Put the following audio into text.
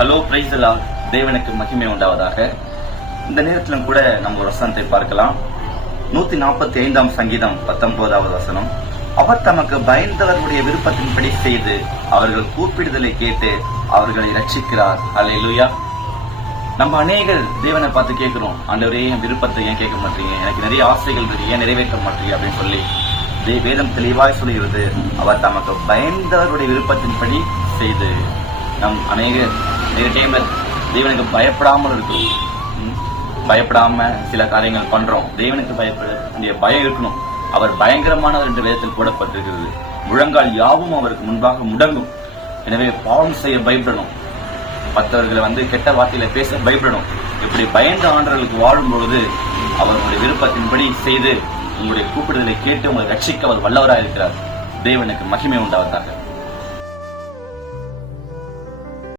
Hello பிரைஸ்லா தேவனுக்கு மகிமை உண்டாவதாக. இந்த நேரத்திலும் கூட நம்ம ஒரு வசனத்தை பார்க்கலாம். நூத்தி நாற்பத்தி ஐந்தாம் சங்கீதம் பத்தொன்பதாவது வசனம். அவர் தமக்கு பயந்தவர்களுடைய விருப்பத்தின்படி செய்து அவர்கள் கூப்பிடுதலை கேட்டு அவர்களை ரட்சிக்கிறார் அல்லேலூயா நம்ம அநேகர் தேவனை பார்த்து கேட்கிறோம். ஆண்டவரே என் விருப்பத்தை ஏன் கேட்க மாட்டீங்க? எனக்கு நிறைய ஆசைகள் இருக்கு. ஏன் நிறைவேற்ற மாட்டீங்க? அப்படின்னு சொல்லி. தே- வேதம் தெளிவாய் சொல்லுகிறது அவர் தமக்கு பயந்தவருடைய விருப்பத்தின்படி செய்து நம் அநேகர் நிறைய தேவனுக்கு பயப்படாமல் இருக்கணும். பயப்படாம சில காரியங்கள் பண்றோம். தேவனுக்கு பயப்பட வேண்டிய பயம் இருக்கணும். அவர் பயங்கரமானவர் என்ற விதத்தில் போடப்பட்டிருக்கிறது. முழங்கால் யாவும் அவருக்கு முன்பாக முடங்கும். எனவே பாவம் செய்ய பயப்படணும். மற்றவர்களை வந்து கெட்ட வார்த்தையில பேச பயப்படணும். இப்படி பயந்த ஆண்டர்களுக்கு வாழும் பொழுது அவர்களுடைய விருப்பத்தின்படி செய்து உங்களுடைய கூப்பிடுதலை கேட்டு உங்களை ரட்சிக்க அவர் வல்லவராக இருக்கிறார் தேவனுக்கு மகிமை உண்டாவதாக.